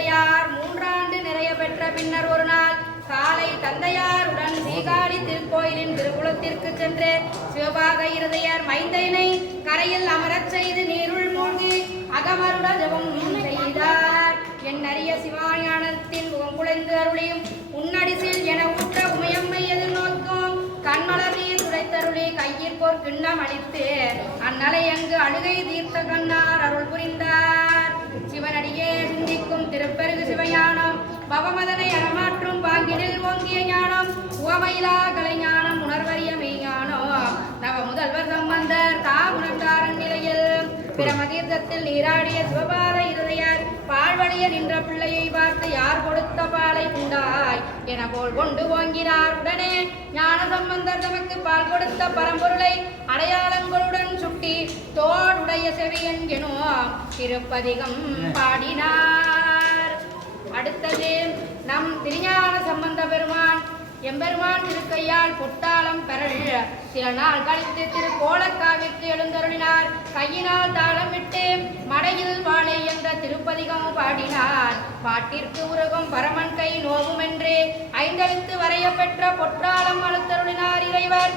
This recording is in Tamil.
பிள்ளையார் 3 ஆண்டு நிறைய பெற்ற பின்னர் ஒரு நாள் காலை தந்தையாருடன் சீகாழி திருக்கோயிலின் திருக்குளத்திற்கு சென்று சிவபாத இருதயர் மைந்தனை கரையில் அமரச் செய்து நீருள் மூழ்கி அகமருட ஜபம் செய்தார். என் அரிய சிவாஞானத்தின் முகம் குலைந்து அருளியும் உன்னடிசில் என ஊற்ற உமையம்மை எதிர்நோக்கும் கண்மலர் நீர் துடைத்தருளி கையிற்போர் கிண்ணம் அளித்து அந்நலை அங்கு அழுகை தீர்த்த கண்ணார் அருள் புரிந்தார். சிவனடியே சிந்திக்கும் திருப்பெருகு சிவஞானம் பவமதனை அறமாற்றும் பாங்கினில் ஓங்கிய ஞானம் உவமையிலா கலைஞானம் உணர்வறிய மெய்ஞானம் நவ முதல்வர் சம்பந்தர் தாமுணர்ந்தாரன் நிலையில் பிரமதீர்த்தத்தில் நீராடிய சிவபாத இருதயர் பால்வழிய நின்ற பிள்ளையை பார்த்து யார் கொடுத்த பாலை உண்டாய் என போல் கொண்டு ஓங்கினார். உடனே ஞான சம்பந்தர் தமக்கு பால் கொடுத்த பரம்பொருளை அடையாளங்களுடன் சுட்டி தோடுடைய செவியன் எனும் திருப்பதிகம் பாடினார். அடுத்தது நம் திருஞான சம்பந்த பெருமான் எம்பெருமான் திருக்கையால் பொட்டாளம் பெறல் சில நாள் கழித்து திருக்கோலக்காவிற்கு எழுந்தருளினார். கையினால் தாளம் விட்டு மடையில் வாழை என்ற திருப்பதிகம் பாடினார். பாட்டிற்கு உருகும் பரமன் கை நோவும் என்று 5 எழுத்து வரைய பெற்ற பொற்றாளம் அழுத்தருளினார் இறைவர்.